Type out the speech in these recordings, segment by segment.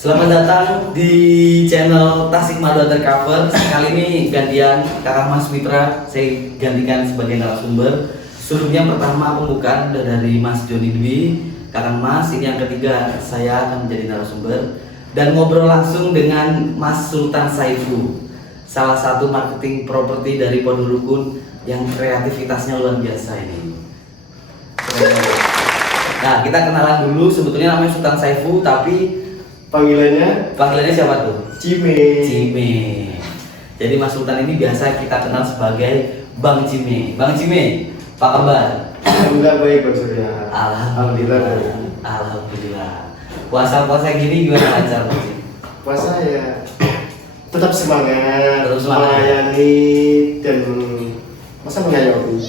Selamat datang di channel Tasikmalaya Undercover. Kali ini gantian Kakak Mas Mitra, saya gantikan sebagai narasumber. Sebelumnya pertama pembukaan udah dari Mas Joni Dwi, Kakak Mas. Ini yang ketiga saya akan menjadi narasumber dan ngobrol langsung dengan Mas Sultan Saifu, salah satu marketing properti dari Pondok yang kreativitasnya luar biasa ini. Nah, kita kenalan dulu. Sebetulnya namanya Sultan Saifu, tapi panggilannya siapa tuh? Cime. Jadi Mas Sultan ini biasa kita kenal sebagai Bang Cime. Bang Cime, apa kabar? Alhamdulillah baik, Bang Surya. Alhamdulillah. Puasa gini gimana lancar, Bang Cime? Puasa ya tetap semangat, Terus semangat. melayani dan masa mengayomi.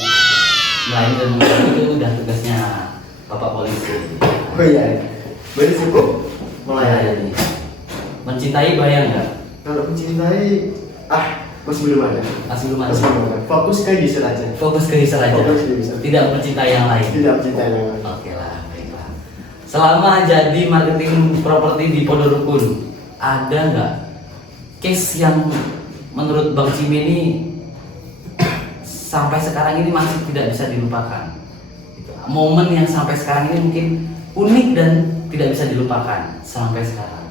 Melayani dan melayani itu udah tugasnya Bapak Polisi. Oh iya, berarti cukup melayani. Mencintai bayang nggak? Kalau mencintai, masih belum ada. Masih belum ada. Masih belum ada. Fokus ke user aja. Fokus ke user aja. Fokus ke user. Tidak mencintai yang lain. Tidak mencintai yang lain. Oke lah, baiklah. Selama jadi marketing properti di Pondok, ada nggak case yang menurut Bang Cime ini sampai sekarang ini masih tidak bisa dilupakan? Gitu. Momen yang sampai sekarang ini mungkin unik dan tidak bisa dilupakan sampai sekarang.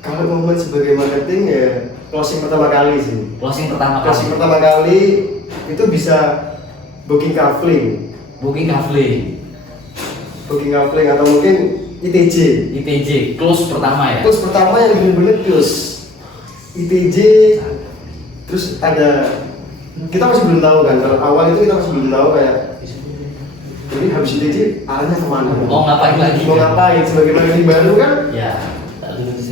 Kalau momen sebagai marketing ya closing pertama kali sih. Closing pertama kali itu bisa booking kafling atau mungkin ITJ close pertama ya. Close pertama yang benar-benar close ITJ. Terus ada, kita masih belum tahu kan, kalau awal itu kita masih belum tahu kayak jadi habis ITJ arahnya kemana, Mau ngapain sebagai marketing baru kan ya.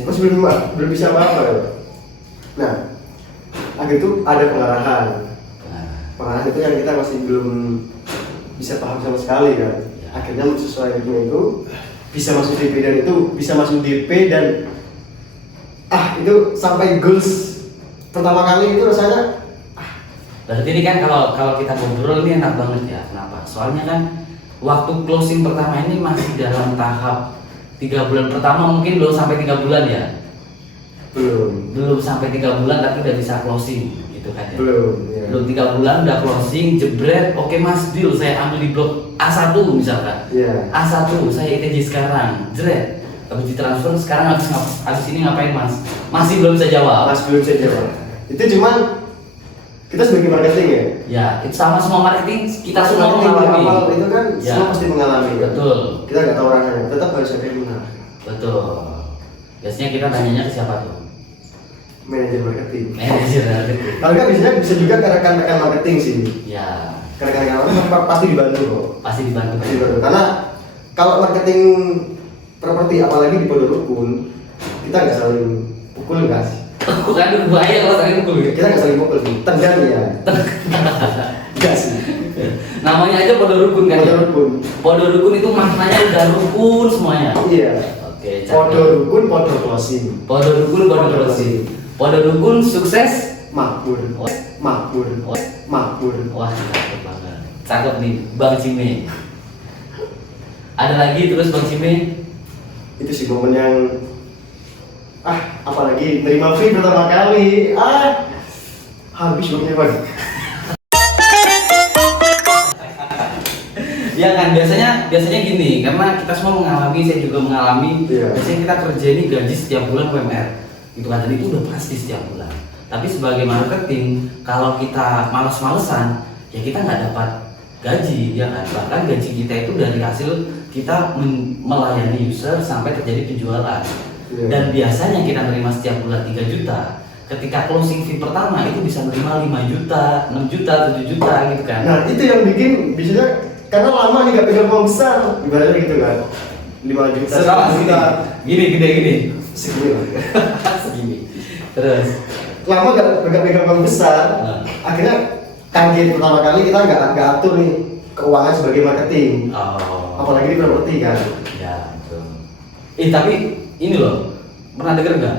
masih belum bisa apa-apa ya. Nah, akhirnya itu ada pengarahan itu yang kita masih belum bisa paham sama sekali kan. Akhirnya sesuai itu bisa masuk DP dan itu sampai goals pertama kali itu rasanya Berarti ini kan kalau kita ngobrol ini enak banget ya. Kenapa? Soalnya kan waktu closing pertama ini masih dalam tahap 3 bulan pertama, mungkin belum sampai 3 bulan ya. Belum sampai 3 bulan tapi udah bisa closing gitu kan ya. Belum 3 bulan udah closing, jebret. Oke Mas, deal saya ambil di blok A1 misalkan. A1 saya ITJ sekarang, jeret. Habis ditransfer sekarang habis ini ngapain Mas? Masih belum bisa jawab. Itu cuman kita sebagai marketing ya. Ya, itu sama semua marketing kita semua mengalami. Awal itu kan Ya. semua pasti mengalami. Betul. Kita nggak tahu orangnya, tetap harus ada yang benar. Betul. Biasanya kita tanyanya ke siapa tuh? Manajer marketing. Manajer. Kalau nggak bisa juga ke rekan-rekan marketing sih. Ya, Ke rekan-rekan marketing pasti dibantu kok. pasti dibantu. Karena kalau marketing properti apalagi di Pondok kita nggak saling pukul nggak sih? Bukan bahaya kalau saling pukul. Kita nggak saling pukul sih, tendang ya. Nggak sih. Namanya aja Pondok Rukun kan. Pondok Rukun itu maknanya udah rukun semuanya. Iya. Oke, Pondok Rukun, Pondok Closing. Pondok Rukun sukses Makmur. Wah, cakep banget. Cakep nih, Bang Cime. Ada lagi terus Bang Cime? Itu sih momen yang apalagi terima free pertama kali. Habis waktunya Bang. Ya kan, biasanya gini, karena kita semua mengalami, saya juga mengalami. Biasanya kita kerja ini gaji setiap bulan UMR, gitu kan, dan itu udah pasti setiap bulan. Tapi sebagai marketing, kalau kita males-malesan, ya kita nggak dapat gaji, ya kan. Bahkan gaji kita itu dari hasil kita melayani user sampai terjadi penjualan. Dan biasanya kita terima setiap bulan 3 juta. Ketika closing fee pertama itu bisa menerima 5 juta, 6 juta, 7 juta gitu kan. Nah, itu yang bikin biasanya karena lama nih gak pegang uang besar, ibaratnya gitu kan. 5 juta, 10 juta. Gini. Segini. Terus Lama gak pegang uang besar, akhirnya target pertama kali kita nggak atur nih keuangan sebagai marketing. Apalagi di properti kan. Ya, betul. Tapi ini loh, pernah denger nggak?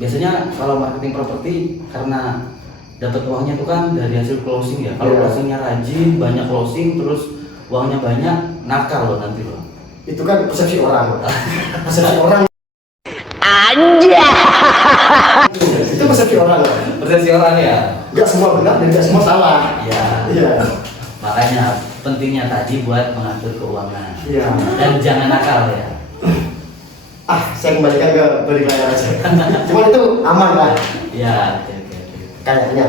Biasanya kalau marketing properti karena dapat uangnya tuh kan dari hasil closing ya. Kalau closingnya rajin, banyak closing, terus uangnya banyak, nakal loh nanti loh. Itu kan persepsi orang. Persepsi orang. Anjir. persepsi orang. Persepsi orang ya. Nggak semua benar dan nggak semua salah. Iya. Iya. Makanya pentingnya tadi buat mengatur keuangan. Iya. Dan jangan nakal ya. Saya kembalikan ke balik layar aja. Cuman itu aman lah. Iya, oke. Kayaknya.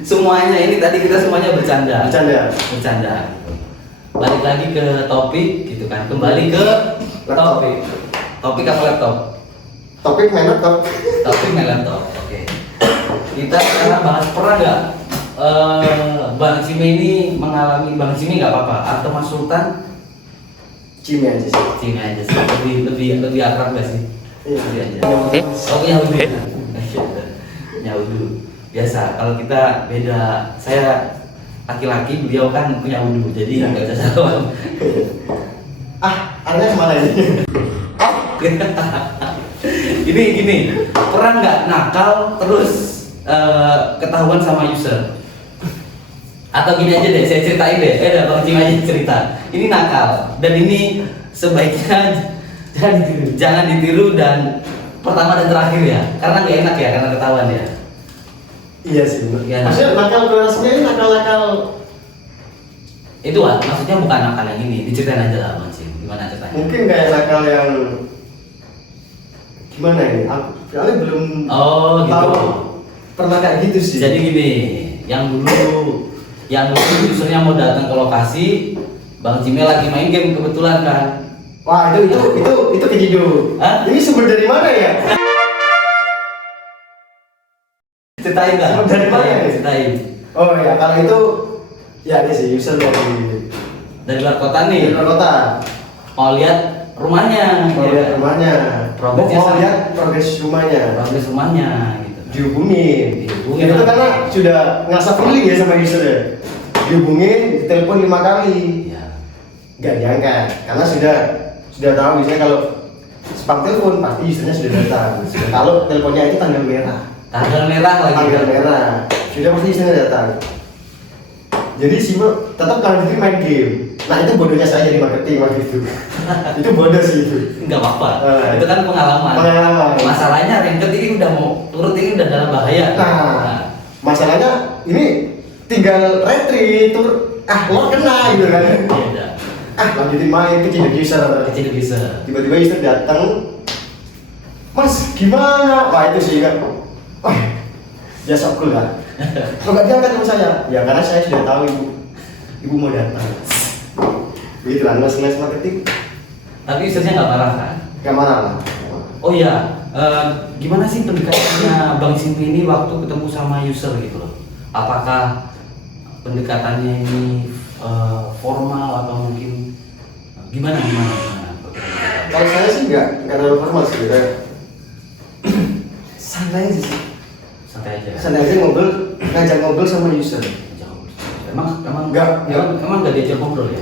Semuanya ini tadi kita semuanya bercanda. Bercanda. Balik lagi ke topik gitu kan. Kembali ke topik. Topik apa laptop? Topik main laptop. Topik main laptop. Oke. Kita sekarang bahas pernah nggak Bang Cime ini mengalami, Bang Cime nggak apa-apa, atau Mas Sultan? Cime aja sih. Cime aja sih. Lebih akrab nggak sih? Iya. Aja. Oh Yahudu. Yahudu. Biasa. Kalau kita beda, saya laki-laki, beliau kan punya wudu, jadi nggak bisa salaman. Anda kemana ini? Gini, pernah nggak nakal terus ketahuan sama user? Atau gini aja deh, saya ceritain deh. Bang Cim aja cerita. Ini nakal dan ini sebaiknya jangan ditiru dan pertama dan terakhir ya, karena nggak enak ya, karena ketahuan ya. Iya sih. Ya. Maksudnya nakal kelasnya ini nakal. Itu maksudnya bukan nakal yang ini, diceritain aja lah Bang Cim. Gimana ceritanya? Mungkin kayak nakal yang gimana ini? Aku belum Gitu. tahu pernah kayak gitu sih. Jadi gini, yang dulu usernya mau datang ke lokasi, Bang Cime lagi main game kebetulan kan. Wah, itu kejidul. Hah? Ini sumber dari mana ya? Ceritain kan? Sumber dari mana ya? Ceritain. Oh ya, kalau itu ya ini sih user Dari luar kota dari nih. luar kota. Mau lihat rumahnya. Mau lihat rumahnya. Progresnya Mau sama. lihat progres rumahnya. Progres rumahnya gitu. Dihubungin. Dihubungin. Itu karena sudah ngerasa feeling ya sama user ya. Dihubungin, ditelepon 5 kali. Iya. Nggak diangkat karena sudah tahu misalnya kalau spam telepon pasti usernya sudah datang. Kalau teleponnya itu tanggal merah. Tanggal merah lagi. Tanggal merah. Sudah pasti usernya datang. Jadi Simo tetap kalau itu main game. Nah itu bodohnya saya jadi marketing waktu itu. Itu bodoh sih itu. Enggak apa-apa. Nah, Itu kan pengalaman. Pengalaman. Masalahnya ranked ini udah mau turut, ini udah dalam bahaya. Nah, masalahnya ini tinggal retreat tur lo kena gitu kan. Iya. Lanjutin main kecil user. Kecil bisa. Tiba-tiba user datang, Mas gimana? Wah itu sih kan. Wah, ya sok cool lah. Kok nggak diangkat sama saya? Ya karena saya sudah tahu ibu mau datang. Begitu lah, ngeles marketing. Tapi usernya nggak marah kan? Gak marah lah. Oh iya, gimana sih pendekatannya Bang Cime ini waktu ketemu sama user gitu loh? Apakah pendekatannya ini formal atau mungkin gimana? Kalau saya sih nggak terlalu formal sih, kayak santai aja sih. Santai aja. Santai aja ngajak ngobrol sama user. Emang Enggak, emang nggak diajak ngobrol ya?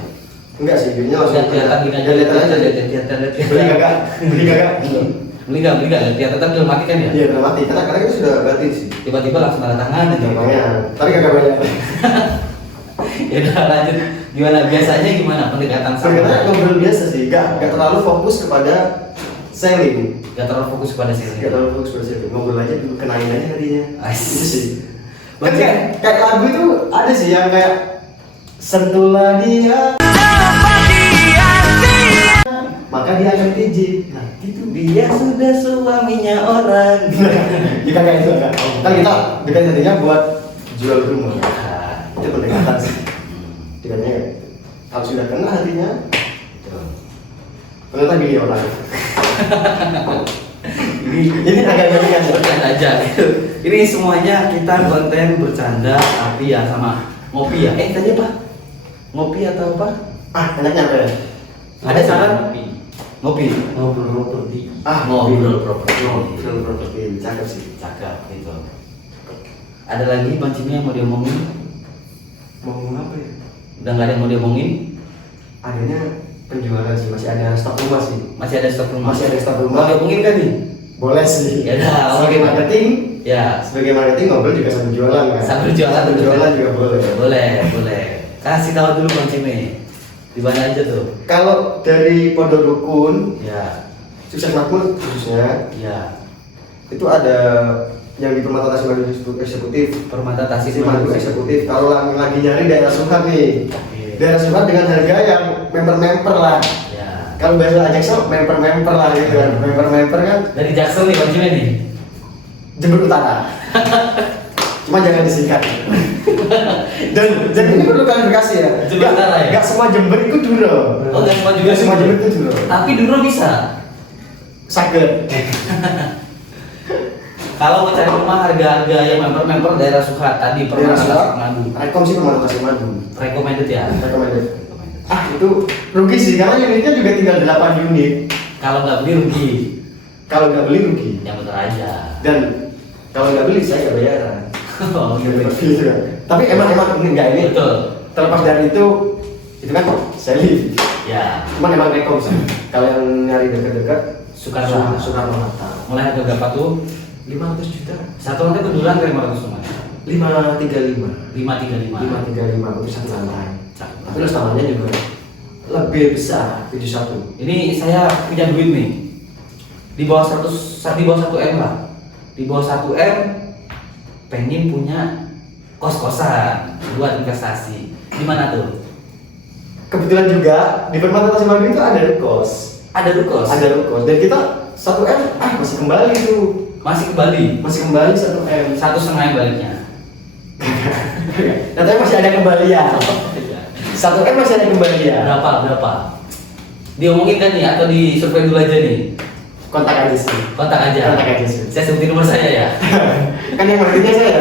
Enggak sih, jadinya langsung Lihat gini aja, lihat aja. Beli kagak? Beli kagak? Beli nggak? Lihat tetap dalam mati kan ya? Iya, dalam mati. Karena itu sudah batin sih. Tiba-tiba langsung tanda tangan aja. Gampangnya, tapi kagak banyak. Ya udah lanjut. Gimana biasanya gimana pendekatan Sebenarnya ngobrol biasa sih, nggak terlalu fokus kepada selling. Gak terlalu fokus pada sales. Nggak terlalu fokus pada selling. Ngobrol aja dulu, kenalin aja harinya. Itu sih. Kan kayak lagu itu ada sih yang kayak sentuhlah dia, maka dia akan izin. Nah, gitu. Dia sudah suaminya orang. Jika kayak itu kan, kita dekat hatinya buat jual rumah. Itu pendekatan sih. Dekatnya kalau sudah kenal hatinya, ternyata gini orang. ini agak banyak Bercanda aja gitu. Ini semuanya kita konten bercanda tapi ya sama ngopi ya. Tadi apa? Ngopi atau apa? Enaknya apa ya? Ada saran? Ngopi. Ngobrol properti. Ngobrol properti. Ngobrol properti, cakep sih. Cakep gitu. Ada lagi Bang Cime yang mau diomongin? Mau ngomong apa ya? Udah nggak ada yang mau diomongin? Adanya penjualan sih, masih ada stok rumah sih. Masih ada stok rumah. Masih ada stok rumah. Mau diomongin kan nih? Boleh sih. Ya udah, sebagai oke. marketing, Ya. sebagai marketing ngobrol juga sambil jualan kan. Sambil jualan, Sambil jualan juga boleh. Boleh. Kasih tahu dulu Bang Cime. Di mana aja tuh? Kalau dari Pondok Rukun, Ya. Sukses Makmur khususnya, Ya. itu ada yang di Permata Tasimadu eksekutif, Permata Tasimadu eksekutif. Kalau lagi nyari daerah Suhat nih, daerah Suhat dengan harga yang member lah. Ya. Kalau bahasa Jaksel member lah gitu kan, member kan. Dari Jaksel nih Bang Jimmy nih. Jember Utara. Cuma jangan disingkat. Dan ini perlu klarifikasi ya. Jember Utara ya. Gak semua Jember itu Duro. Oh, gak semua juga Gak semua Jember itu Duro. Tapi Duro bisa. Saged. Kalau mau cari rumah harga-harga yang member daerah Suhat tadi Daerah Permata Suhat, Tasimadu. Rekom sih Permata Tasimadu. Recommended ya. Recommended. Itu rugi sih karena unitnya juga tinggal 8 unit. Kalau nggak beli rugi. Kalau nggak beli rugi. Yang betul aja. Dan kalau nggak beli saya nggak bayaran. Oh gitu. Gitu kan. Tapi emang ini nggak ini. Betul. Terlepas dari itu kan selling. Ya. Cuman emang rekom sih. Kalau yang nyari dekat-dekat Soekarno Hatta. Mulai harga berapa tuh? 500 juta. Satu lantai kedudukan ke 500 rumah. 535. 535. 535 untuk satu lantai. Cakep. Tapi restorannya juga lebih besar, 71. Ini saya punya duit nih. Di bawah 1 M lah. Di bawah 1 M pengen punya kos-kosan buat investasi. Di mana tuh? Kebetulan juga di Permata Tasimadu itu ada kos. Ada rukos. Ada kos. Dan kita 1 M masih kembali tuh. Masih kembali. Masih kembali 1 M. 1,5 M baliknya. Katanya masih ada kembalian. 1 M masih ada kembalian. Berapa? Diomongin kan nih atau di survei dulu aja nih? Kontak aja sih. Kontak aja. Kontak aja sih. Saya sebutin nomor saya ya. Kan yang marketingnya saya.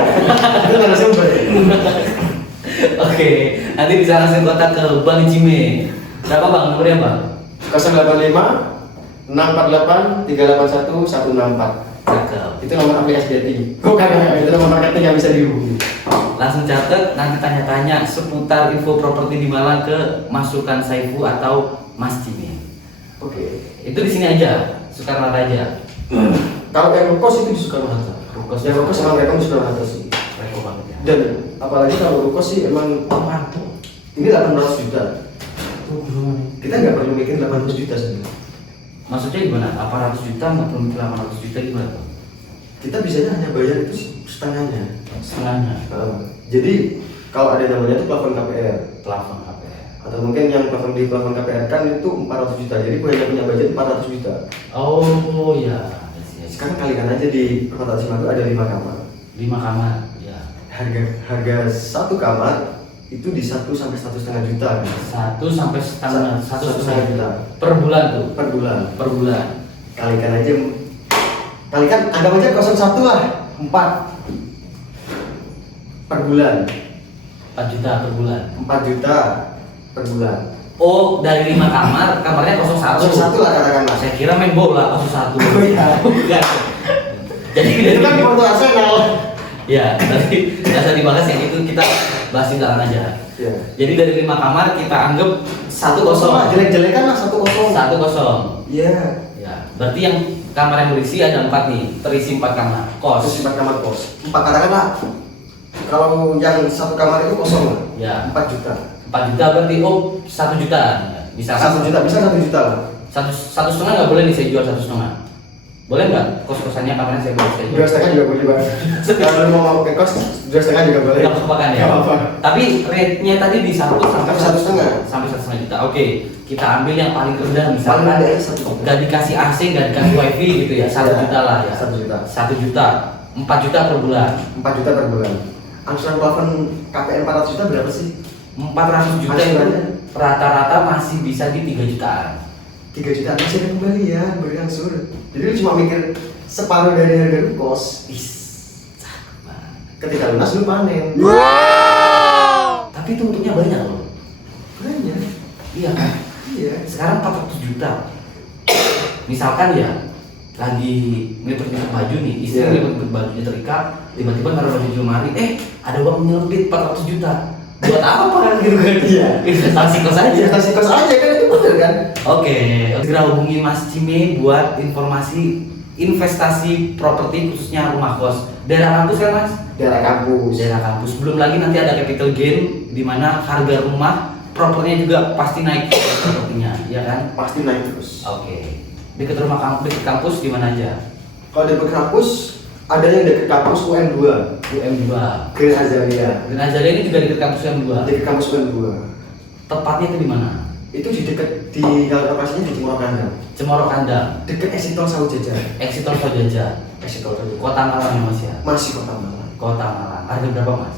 Itu nggak ada sumber. Oke, nanti bisa langsung kontak ke Bang Jimmy. Berapa Bang nomornya Bang? 085 648 381 164. Cakep. Itu nomor aplikasi dating. Bukan, itu nomor marketing yang bisa dihubungi. Langsung catat, nanti tanya-tanya seputar info properti di Malang ke Masukan Saifu atau Mas Jimmy. Oke. Itu di sini aja, Soekarno aja. Kalau yang rukos itu di Soekarno Hatta. Rukos. Yang rukos emang mereka di Soekarno Hatta sih. Reko banget ya. Dan apalagi kalau rukos sih emang Mantap. ini 800 juta. Kita nggak perlu mikir 800 juta sebenarnya. Maksudnya gimana? 800 juta nggak perlu mikir 800 juta gimana? Bang? Kita bisanya hanya bayar itu setengahnya. Setengahnya. Jadi kalau ada namanya itu plafon KPR Plafon KPR. atau mungkin yang plafon KPR kan itu 400 juta. Jadi hanya punya budget 400 juta. Oh ya. Sekarang kalikan aja di Permata Tasimadu ada 5 kamar. 5 kamar. Ya. Harga satu kamar itu di 1 sampai 1,5 juta. 1 sampai setengah, 1,5 juta per bulan tuh. per bulan. Per bulan. Kalikan aja, kalikan anggap aja 01 lah, 4 per bulan. 4 juta per bulan. 4 juta per bulan. Oh, dari 5 kamar, kamarnya 01. 01 lah katakanlah. Saya kira main bola 01. Oh iya. Bukan. Jadi Itu kan Porto Arsenal. ya, tadi biasa dibahas yang itu kita bahas di dalam aja. Iya. Jadi dari 5 kamar kita anggap 1-0. Jelek-jelekan lah 1-0. 1-0. Iya. Ya, berarti yang kamar yang berisi ada 4 nih, terisi 4 kamar. Terus Kos. 4 kamar kos. 4 katakanlah. Kalau yang satu kamar itu kosong lah. Ya. 4 juta. 4 juta berarti 1 juta. Misalkan 1 juta bisa 1 juta lah. 1,5 nggak boleh nih saya jual 1,5. Boleh nggak kos-kosannya kamarnya saya boleh saya jual? 2,5 juga boleh bang. Kalau lu mau pakai kos 2,5 juga boleh. Nggak apa-apa kan ya? Nggak apa-apa. Tapi rate-nya tadi di 1 sampai Tapi 1,5. sampai 1,5 juta. Oke, kita ambil yang paling rendah misalkan Paling rendah 1 juta. nggak dikasih AC, nggak dikasih wifi gitu ya, 1 Ya, juta lah ya. 1 juta. 1 juta, 4 juta per bulan. 4 juta per bulan. Angsuran plafon KPR 400 juta berapa sih? 400 juta itu Angsurannya? rata-rata masih bisa di 3 jutaan. 3 juta masih ada kembalian berangsur. Jadi lu cuma mikir separuh dari harga lu kos. Is, cakep banget. Ketika lunas lu panen. Tapi itu untungnya banyak loh. Banyak. Iya kan? Iya. Sekarang 400 juta. Misalkan ya lagi ngelipet-ngelipet baju nih, istri Iya. ngelipet bajunya terikat, tiba-tiba naruh baju di lemari, ada uang nyelempit 400 juta. Buat apa kan gitu kan? Iya. Investasi kos aja. Investasi kos aja kan itu bener kan? Oke, segera hubungi Mas Jimmy buat informasi investasi properti khususnya rumah kos. Daerah kampus kan Mas? Daerah kampus. Daerah kampus. Belum lagi nanti ada capital gain di mana harga rumah propertinya juga pasti naik propertinya, ya kan? Pasti naik terus. Oke. Dekat rumah kampus, dekat kampus di mana aja? Kalau di kampus ada yang dekat kampus UM2. UM2. Grand Azalia. Grand Azalia ini juga dekat kampus UM2. Dekat kampus UM2. Tepatnya itu di mana? Itu di dekat di lokasinya di Cemoro Kandang. Cemoro Kandang. Dekat Exitol Sawu Jajar. Exitol Sajaja. Exitol Sawu Jajar. Kota Malang ya Mas ya? Masih Kota Malang. Kota Malang. Harga berapa Mas?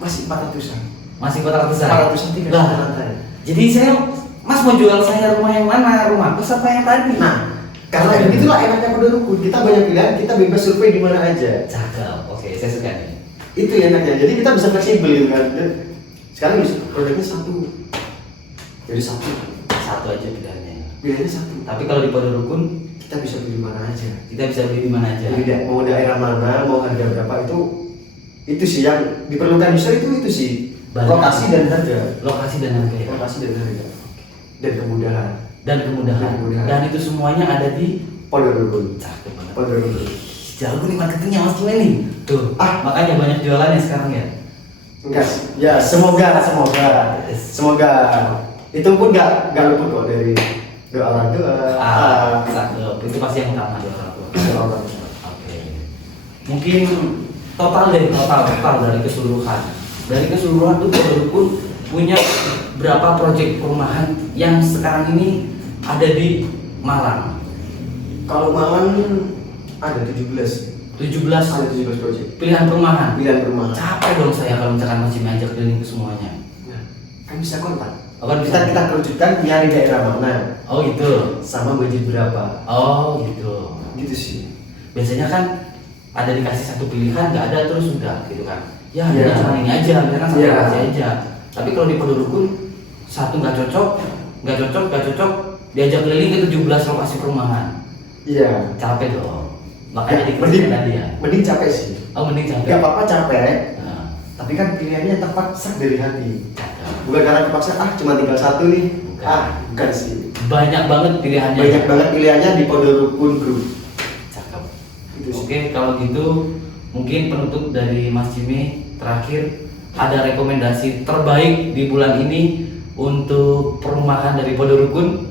Masih 400-an. Masih 400-an? 400-an tiga Lah, lantai. jadi saya, Mas mau jual saya rumah yang mana? Rumah kos apa yang tadi? Nah, karena begitulah enaknya Pondok Rukun. Kita banyak pilihan, kita bebas survei di mana aja. Cakep. Oke, saya suka nih. Itu enaknya. Jadi kita bisa fleksibel gitu kan. Dan sekarang bisa produknya satu. Jadi satu. Satu aja pilihannya. Pilihannya satu. Tapi kalau di Pondok Rukun, Kita bisa beli di mana aja. kita bisa beli di mana aja. Jadi mau daerah mana, mau harga berapa itu sih yang diperlukan user itu sih. Banyak. Lokasi dan harga. Lokasi dan harga ya. Lokasi dan harga. Dan kemudahan. Dan kemudahan. Dan kemudahan. Dan itu semuanya ada di Pondok Rukun. Cakep banget. Pondok Rukun. Jago nih marketingnya Mas Cime nih. Tuh, makanya banyak jualannya sekarang ya. Enggak, ya semoga. Yes. Semoga itu pun nggak luput kok dari doa orang tua. Cakep. Itu pasti yang utama di orang tua. Doa orang tua. Oke. Mungkin total dari keseluruhan. Dari keseluruhan tuh Pondok Rukun punya berapa proyek perumahan yang sekarang ini ada di Malang? Kalau Malang ada 17. 17 Ada 17 proyek. pilihan perumahan. Pilihan perumahan. Capek dong saya kalau misalkan masih ngajak keliling ke semuanya. Nah, kan bisa kontak. Oh, kan bisa. Kita kerucutkan nyari daerah mana, Oh gitu. sama budget berapa. Oh gitu. Gitu sih. Biasanya kan ada dikasih satu pilihan nggak ada terus udah gitu kan. Ya, Iya. cuma ini aja, misalkan satu Iya. lokasi aja. Tapi kalau di Pondok Rukun satu nggak cocok, diajak keliling ke 17 lokasi perumahan. Iya. Capek dong. Makanya Ya, dikasih tadi ya. mending capek sih. Oh mending capek. Gak apa-apa capek, Nah, tapi kan pilihannya yang tepat sak dari hati. cakep. Bukan karena kepaksa cuma tinggal satu nih. Bukan. Bukan sih. Banyak banget pilihannya. Banyak banget pilihannya di Pondok Rukun Group. Cakep. Itu sih. Oke, kalau gitu mungkin penutup dari Mas Jimmy terakhir ada rekomendasi terbaik di bulan ini untuk perumahan dari Pondok Rukun.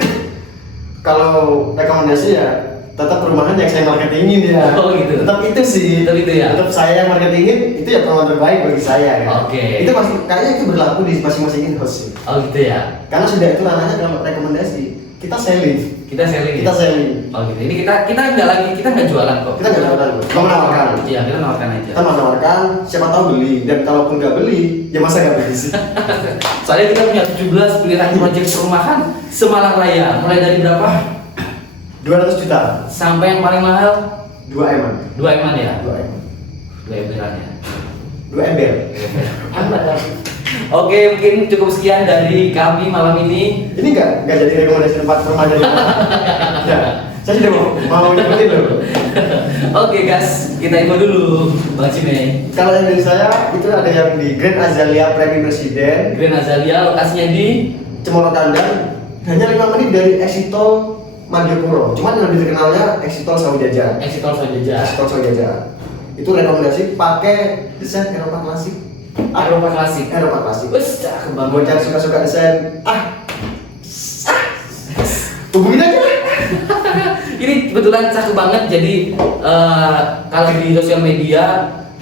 Kalau rekomendasi ya tetap perumahan yang saya marketingin ya. Oh, gitu. Tetap itu sih. Tetap itu ya? Tetap saya yang marketingin itu ya perumahan terbaik bagi saya ya. Oke. Itu pasti kayaknya itu berlaku di masing-masing in-house sih. Oh gitu ya. Karena sudah itu ranahnya dalam rekomendasi. Kita selling. Kita selling. Kita selling. Oh gitu. Ini kita nggak jualan kok. Kita nggak jualan, cuma menawarkan. Iya, kita menawarkan aja. Kita menawarkan, siapa tahu beli, dan kalaupun nggak beli, ya masa nggak beli sih. Soalnya kita punya 17 pilihan proyek perumahan Semalang Raya. Mulai dari berapa? 200 juta, Sampai yang paling mahal 2 M. 2 eman ya. 2 M. 2 emberan ya. 2 ember. Oke, mungkin cukup sekian dari kami malam ini. Ini nggak jadi rekomendasi tempat perumahan dari mana? Ya, saya sudah mau nyebutin loh. Oke guys, kita info dulu Bang Cime. Kalau yang dari saya itu ada yang di Grand Azalia Premier Presiden, Grand Azalia lokasinya di Cemoro Kandang, hanya 5 menit dari Exitol Madiopuro. Cuman yang lebih terkenalnya Exitol Sawu Jajar. Exitol Sajaja. Exitol Sawu Jajar. Itu rekomendasi pakai desain Eropa klasik. Eropa klasik. Eropa klasik. Wes, cakep banget. Buat yang suka-suka desain, hubungin aja. Ini kebetulan cakep banget. Jadi kalau di sosial media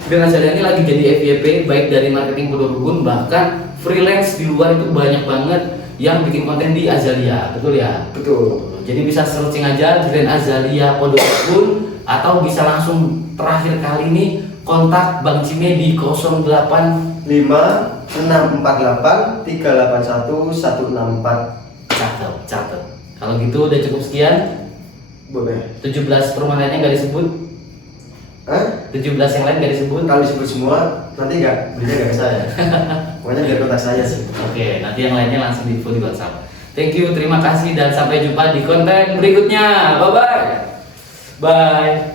Grand Azalia ini lagi jadi FYP baik dari marketing Pondok Rukun, bahkan freelance di luar itu banyak banget yang bikin konten di Azalia, betul ya? Betul. Jadi bisa searching aja Grand Azalia Pondok Rukun, atau bisa langsung terakhir kali ini kontak Bang Cime di 08. 5 648 381 164. Catat. Kalau gitu udah cukup sekian. Boleh. 17 perumahan lainnya nggak disebut. Hah? 17 yang lain nggak disebut. Kalau disebut semua nanti belinya nggak ke saya. Pokoknya biar kontak saya sih. Oke, nanti yang lainnya langsung di info di WhatsApp. Thank you, terima kasih dan sampai jumpa di konten berikutnya. Bye bye. Bye.